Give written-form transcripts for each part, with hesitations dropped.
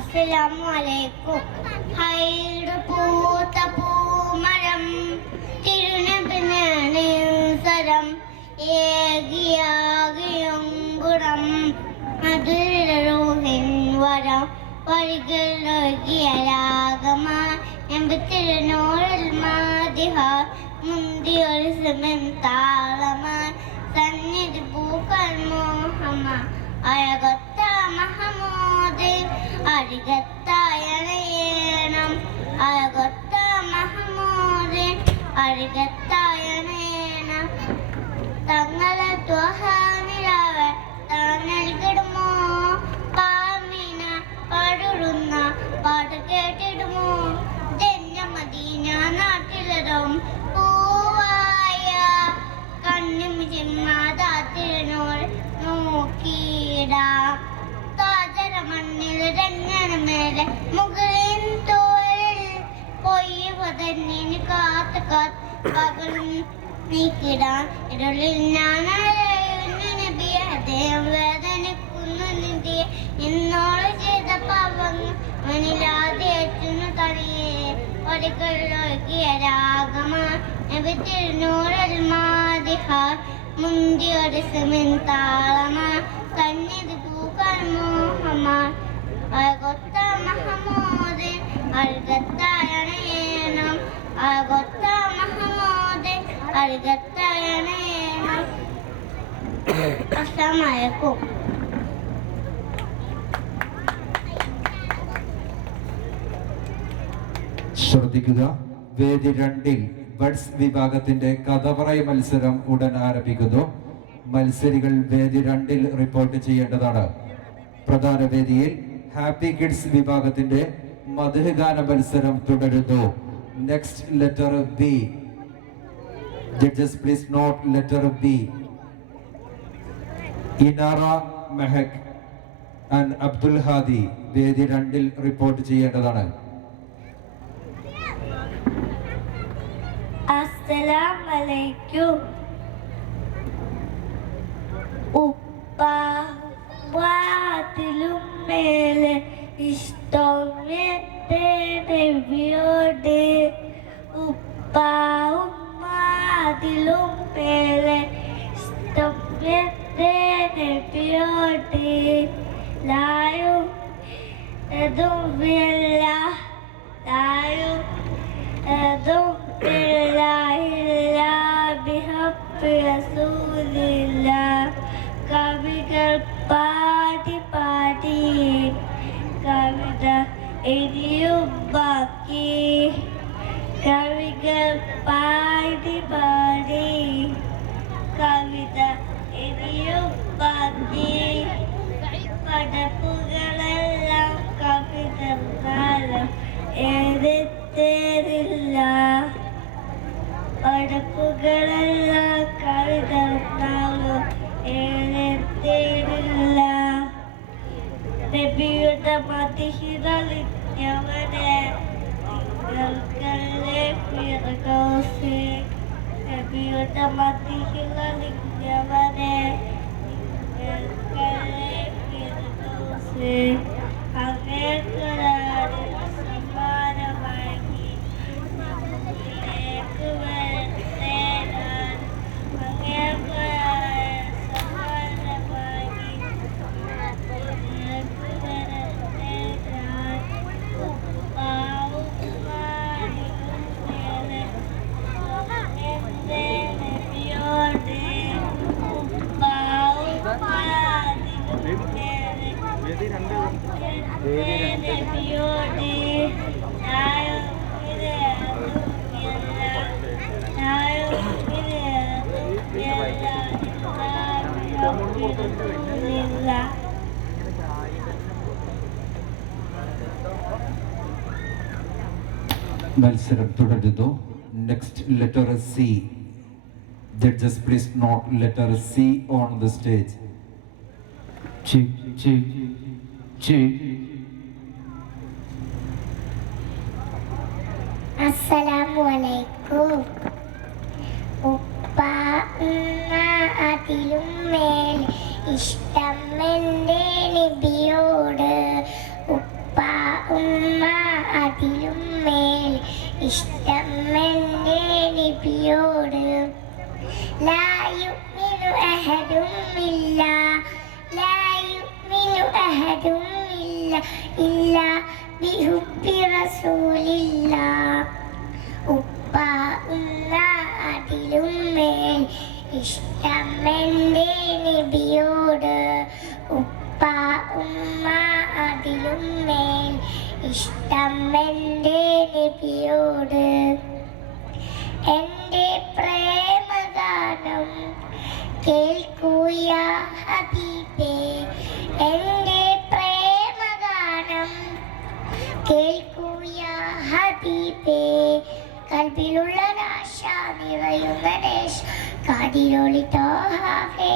അസ്സലാമു അലൈക്കും. ഹൈറ് പൂത്ത പൂമരം തിരുനബിനേസരം ഏകിയാകിയും ഗുണം മധുരൂഹിൻ വരം വരികളൊഴുകിയ രാഗമാ എമ്പത്തിരുന്നൂറിൽ മാതിഹ മുന്തിയൊരു സിമൻ താളമാ സന്നിധി പൂക്കൾ മോഹമ അഴകൊത്ത മഹമൂദ് അരികത്തായണയേണം അഴകൊത്ത മഹമൂദ് അരികത്തായണയേണം തങ്ങളെ ത്വഹാനിലാവ താനൽകിടുമോ പാമിന പാടുന്ന പാട്ട് കേട്ടിടുമോ ഇതെന്നെ മദീന നാട്ടിലതും പൂവായ കണ്ണും ചിമ്മാതാത്തിനോട് നോക്കിയിടാം താജര മണ്ണിൽ രംഗനമേലെ മുകളിൽ തോളിൽ പൊയ്യ പതന്നിന് കാത്ത് പകലും നീക്കിടാൻ ഇരുളിൽ ഞാനറിയുന്ന അദ്ദേഹം വേദനിക്കുന്നു നിധിയെ എന്നോട് ചെയ്ത പാവങ്ങളിലാതേറ്റുന്നു തനിയെ ഒരിക്കലൊഴുകിയ രാഗമാ തിരുനൂറിൽ മാതിഹ മുന്തിയൊരു സിമിൻ താളമാ സന്നിധി പൂക്കൾ മോഹമാ അഴകൊത്ത മഹമൂദ് അഴകത്തായണേണം അഴകൊത്ത മഹമൂദ് അഴകത്തായണേണം. അസ്സലാമു അലൈക്കും. ശ്രദ്ധിക്കുക, വേദി 2-ൽ ബഡ്സ് വിഭാഗത്തിന്റെ കഥ പറയ മത്സരം ഉടൻ ആരംഭിക്കുന്നു. മത്സരികൾ വേദി 2-ൽ റിപ്പോർട്ട് ചെയ്യേണ്ടതാണ്. പ്രധാന വേദിയിൽ ഹാപ്പി കിഡ്സ് വിഭാഗത്തിന്റെ മദ്ഹ് ഗാന മത്സരം തുടരുന്നു. Next letter B. Judges please note letter B. Inara Mehak and Abdul Hadi വേദി 2-ൽ റിപ്പോർട്ട് ചെയ്യേണ്ടതാണ്. അസ്സലാമു അലൈക്കും. ഉപ്പാത്തിലും മേലെ ഇഷ്ടം നബിയോട് ഉമ്മാതിലും മേലെ ഇഷ്ടം നബിയോട് ലായും എതുമില്ല ലായും എതും കവികൾ പാടി പാടി കവിത ഇനിയും ബാക്കി കവികൾ പാടി പാടി കവിത ഇനിയും ബാക്കി പടപ്പുകളെല്ലാം കവിത കാലം എഴുതേറില്ല പടപ്പുകളെല്ലാം കവിത കാലം എഴുതേറില്ല നബിയുടെ മതിഹിതലിഞ്ഞവനെ നിങ്ങൾക്കല്ലേ ഫിർദൗസ് നബിയുടെ മതിഹിതലിഞ്ഞവനെ നിങ്ങൾക്കല്ലേ ഫിർദൗസ് അങ്ങേക്കൊരാട് സമ്മാനമാക്കി നിങ്ങളിലേക്ക് വരട്ടെ ഞാൻ അങ്ങേക്കൊരാട് സമ്മാനമാക്കി നിങ്ങളിലേക്ക് വരട്ടെ ഞാൻ ഉപ്പാവും ഉമ്മാനിയും മേലെ എന്റെ നബിയോട് ഉപ്പാവും ഉമ്മാനിയും മേലെ മത്സരം തുടരുന്നു. Next letter C. Judges please note letter C on the stage. അസ്സലാമു അലൈക്കും. ഉപ്പാത്തിലും മേൽ ഇഷ്ടം എൻ്റെ നബിയോട് ഉപ്പാ ഉമ്മ അതിലും മേൽ ഇഷ്ടം എൻ്റെ നബിയോട് ലാ യുഅ്മിനു അഹദും ഇല്ലാ ലാ യുഅ്മിനു അഹദും ഇല്ലാ ബിഹുബ്ബി റസൂലില്ലാഹ് ഉപ്പ ഉമ്മ അതിലും മേൽ ഇഷ്ടം എൻ്റെ നബിയോട് ഉപ്പ ഉമ്മ അതിലും മേൽ ഇഷ്ടം എൻ്റെ നബിയോട് എൻ്റെ പ്രേമഗാനം കേൾക്കൂ യാ ഹബീബേ എൻ്റെ പ്രേമഗാനം കേൾക്കൂ യാ ഹബീബേ കൽബിലുള്ളൊരാശ നിറയുന്ന ദേശ കാതിരൊളി തോഹാവേ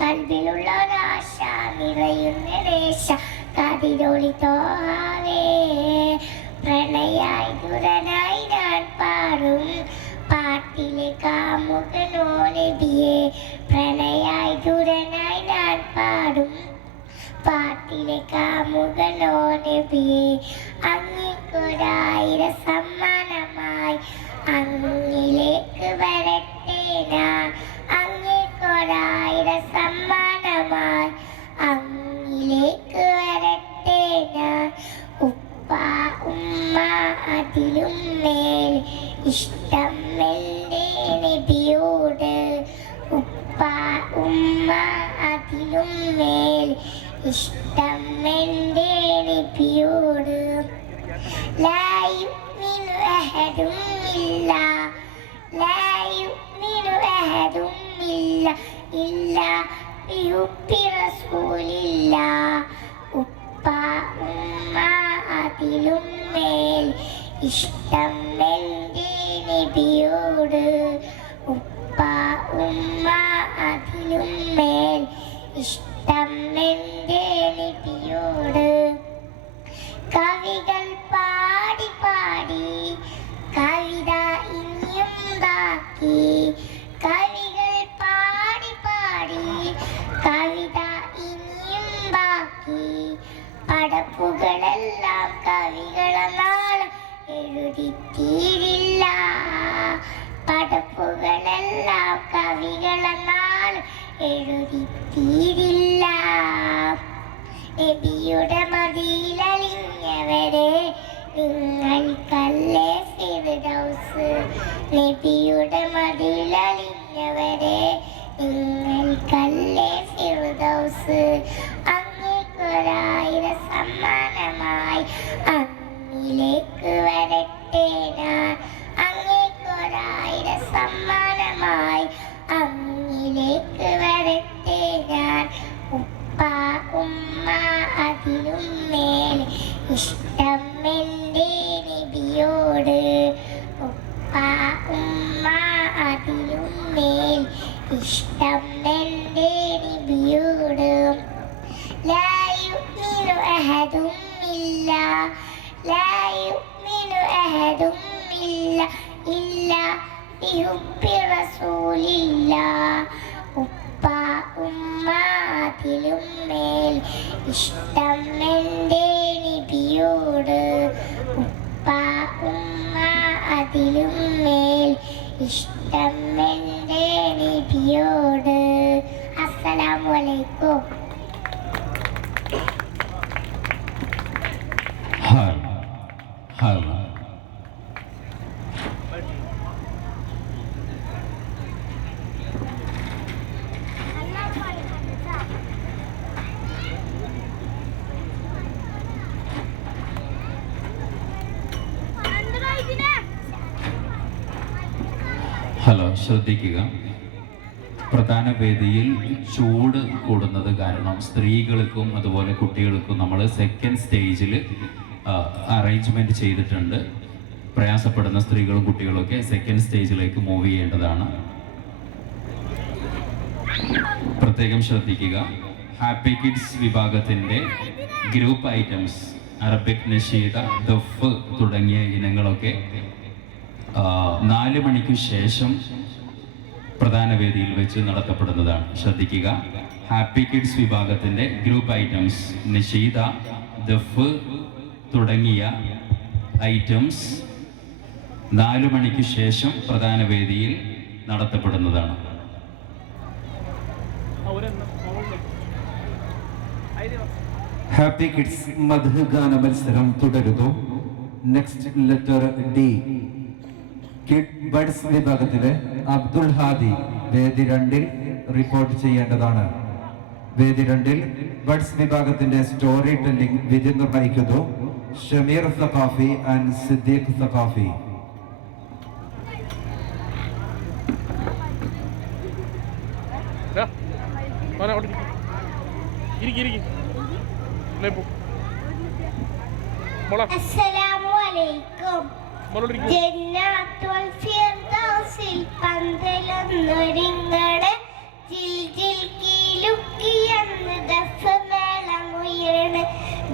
കൽബിലുള്ളൊരാശ നിറയുന്ന ദേശ കാതിരൊളി തോഹാവേ പ്രണയായി ദുരനായി ഞാൻ പാടും പാട്ടിലെ കാമുകനോ നബിയേ പ്രണയായി ദുരനായി ഞാൻ പാടും പാട്ടിലെ കാമുകനോ നബിയേ അങ്ങേക്കൊരായിരം സമ്മാനമായി അങ്ങിലേക്ക് വരട്ടെ ഞാൻ അങ്ങേക്കൊരായിരം സമ്മാനമായി അങ്ങിലേക്ക് വരട്ടെ ഞാൻ ഉപ്പ ഉമ്മ അതിലും മേൽ ഇഷ്ടം എൻ്റെ നബിയോട് ഉപ്പ ഉമ്മ അതിലും മേൽ ഇഷ്ടം എൻ്റെ നബിയോട് ലാ യുഅ്മിനു അഹദും ഇല്ലാ ലാ യുഅ്മിനു അഹദും ഇല്ലാ ബിഹുബ്ബി റസൂലില്ലാഹ് ഉപ്പ ഉമ്മ അതിലും മേൽ ഇഷ്ടം എൻ്റെ നബിയോട് ഉപ്പ ഉമ്മ അതിലും മേൽ ഇഷ്ടം എൻ്റെ നബിയോട് കവികൾ പാടി പാടി കവിത ഇനിയും ബാക്കി കവികൾ പാടി പാടി കവിത ഇനിയും ബാക്കി പടപ്പുകളെല്ലാം കവികളെന്നാളും എഴുതിത്തീരില്ല പടപ്പുകളെല്ലാം കവികളെന്നാളും എഴുതിത്തീരില്ല നബിയുടെ മടിയിലലിഞ്ഞവരെ നിങ്ങൾക്കല്ലേ ഫിർദൗസ് നബിയുടെ മടിയിലലിഞ്ഞവരെ നിങ്ങൾക്കല്ലേ ഫിർദൗസ് അങ്ങേക്കൊരായിരം സമ്മാനമായി അങ്ങിലേക്ക് വരട്ടെ ഞാൻ അങ്ങേക്കൊരായിരം സമ്മാനമായി അങ്ങിലേക്ക് വരട്ടെ ഞാൻ ഉപ്പ ഉമ്മ അതിലും മേൽ ഇഷ്ടം എൻ്റെ നബിയോട് ഉപ്പ ഉമ്മ അതിലും മേൽ ഇഷ്ടം എൻ്റെ നബിയോട് ലാ യുഅ്മിനു അഹദും ഇല്ലാ ലാ യുഅ്മിനു അഹദും ഇല്ലാ ബിഹുബ്ബി റസൂലില്ലാഹ് ഉപ്പ ഉമ്മ അതിലും മേൽ ഇഷ്ടം എൻ്റെ നബിയോട് ഉപ്പ ഉമ്മ അതിലും മേൽ ഇഷ്ടം എൻ്റെ നബിയോട് അസ്സലാമു അലൈക്കും ഹായ് ഹായ് ഹലോ ശ്രദ്ധിക്കുക പ്രധാന വേദിയിൽ ചൂട് കൂടുന്നത് കാരണം സ്ത്രീകൾക്കും അതുപോലെ കുട്ടികൾക്കും നമ്മൾ സെക്കൻഡ് സ്റ്റേജിൽ അറേഞ്ച്മെൻറ്റ് ചെയ്തിട്ടുണ്ട് പ്രയാസപ്പെടുന്ന സ്ത്രീകളും കുട്ടികളൊക്കെ സെക്കൻഡ് സ്റ്റേജിലേക്ക് മൂവ് ചെയ്യേണ്ടതാണ് പ്രത്യേകം ശ്രദ്ധിക്കുക ഹാപ്പി കിഡ്സ് വിഭാഗത്തിൻ്റെ ഗ്രൂപ്പ് ഐറ്റംസ് അറബിക് നഷീദ ദഫ് തുടങ്ങിയ ഇനങ്ങളൊക്കെ 4 മണിക്ക് ശേഷം പ്രധാന വേദിയിൽ വെച്ച് നടത്തപ്പെടുന്നതാണ് ശ്രദ്ധിക്കുക ഹാപ്പി കിഡ്സ് വിഭാഗത്തിൻ്റെ ഗ്രൂപ്പ് ഐറ്റംസ് നഷീദ ദഫ് തുടങ്ങിയ ഐറ്റംസ് 4 മണിക്ക് ശേഷം പ്രധാന വേദിയിൽ നടത്തപ്പെടുന്നതാണ്. ഹാപ്പി കിഡ്സ് മധു ഗാന മത്സരം തുടരുന്നു. Next letter D. Kid buds വിഭാഗത്തിലെ അബ്ദുൽ ഹാദി വേദി 2-ൽ റിപ്പോർട്ട് ചെയ്യേണ്ടതാണ്. വേദി 2-ൽ ബഡ്സ് വിഭാഗത്തിന്റെ സ്റ്റോറി ടെല്ലിംഗ് വിധി നിർണയിക്കുന്നു ഷമീർ സഖാഫി ആൻഡ് സിദ്ദീഖ് സഖാഫി. അസ്സലാമുഅലൈക്കും. ജന്നത്തുൽ ഫിർദൗസിൽ പന്തലൊന്നൊരുങ്ങണ ജിൽ ജിൽ കീലുക്കിയെന്ന് ദഫ് മേളമുയർന്ന്.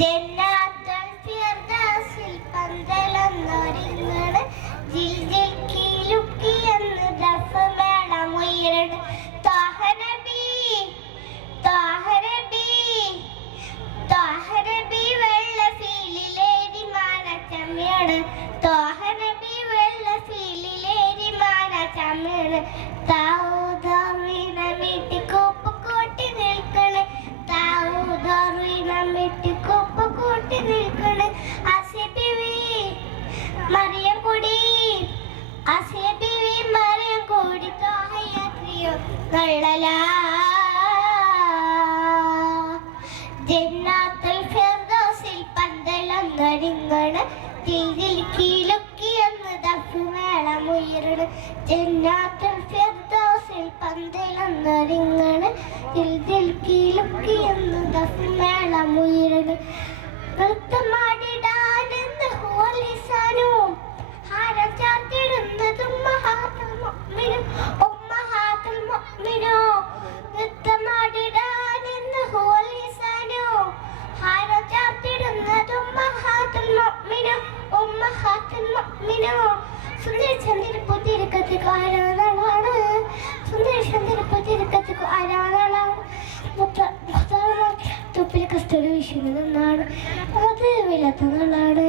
ജന്നത്തുൽ ഫിർദൗസിൽ പന്തലൊന്നൊരുങ്ങണ ജിൽ ജിൽ കീലുക്കിയെന്ന് ദഫ് മേളമുയർന്ന്. ത്വാഹ നബി വെള്ള ഫീലിലേരി മാന ചമ്മിയാണ്. ത്വാഹ നബി വെള്ള ഫീലിലേരി മാന ചമ്മിയാണ്. താവൂദാറിനമിട്ട് കോപ്പ് കൂട്ടി നിൽക്കണ്. താവൂദാറിനമിട്ട് കോപ്പ് കൂട്ടി നിൽക്കണ്. ആസിയ ബീവി മറിയം കൂടി ത്വാഹയാത്രിയോ കള്ളലാ. ജന്നത്തുൽ ഫിർദൗസിൽ പന്തലൊന്നൊരുങ്ങണ് ജിൽ ജിൽ കീലുക്കിയെന്ന് ദഫ് മേളമുയർന്ന്. ജന്നത്തുൽ ഫിർദൗസിൽ പന്തലൊന്നൊരുങ്ങണ് ജിൽ ജിൽ കീലുക്കിയെന്ന് ദഫ് മേളമുയർന്ന്. നൃത്തമാടിടാനെന്ന് ഹോലിസാനും ഹാരം ചാർത്തിടുന്നതും ഉമ്മഹാത്തുൽ മുഅ്മിനോ. നൃത്തമാടിടാനെന്ന് ഹോലിസാനോ ഹാരം ചാർത്തിടുന്നതും ഉമ്മഹാത്തുൽ മുഅ്മിനോ. സുന്ദരചന്ദ്രപ്പുതിരക്കത്തിക്ക് ആരാധനാണ്. സുന്ദരചന്ദ്രപ്പുതിരക്കത്തിക്ക് ആരാധനാണ്. തുപ്പിൽ കസ്റ്റഡി വീശുന്നതാണ്. അത് വിലത്തുന്നതാണ്.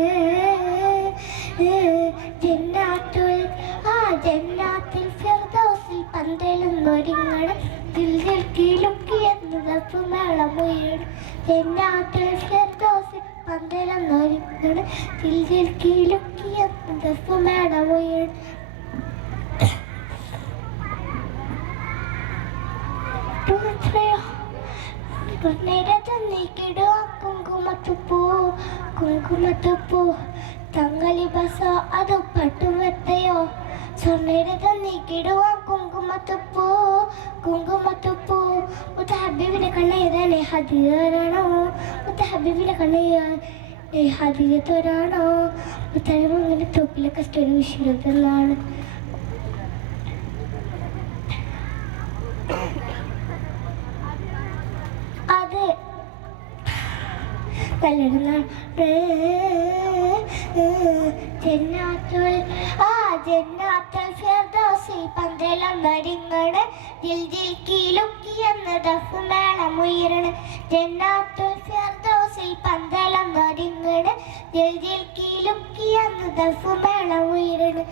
ജന്നത്തുൽ ഫിർദൗസിൽ പന്തലൊന്നൊരുങ്ങണ് ജിൽ ജിൽ കീലുക്കിയെന്ന് ദഫ് മേളമുയർന്ന്. ജന്നത്തുൽ ഫിർദൗസിൽ പന്തലൊന്നൊരുങ്ങണ് ജിൽ ജിൽ കീലുക്കിയെന്ന് ദഫ് മേളമുയർന്ന്. നിരതന്നിക്കിടുക കുങ്കുമത്തുപ്പൂ തങ്ങളി ബസോ അത് പട്ടുവെത്തയോ. സ്വർണ്ണരതന്നിക്കിടുക കുങ്കുമത്തുപ്പൂ മുത്തഹബീബിന്റെ കണ്ണേതാനെ ഹദിയരാണോ. മുത്തഹബീബിന്റെ കണ്ണേ ഹദിയത്തോരാണോ. മുത്തങ്ങനെ തൊപ്പിലെ കസ്റ്റഡി വിഷയത്തിലാണ്. അത് ജന്നത്തുൽ ഫിർദൗസിൽ പന്തലൊന്നൊരുങ്ങണ് ജിൽ ജിൽ കീലുക്കിയെന്ന് ദഫ് മേളമുയർന്ന്. ജന്നത്തുൽ ഫിർദൗസിൽ പന്തലൊന്നൊരുങ്ങണ് ജിൽ ജിൽ കീലുക്കിയെന്ന് ദഫ് മേളമുയർന്ന്.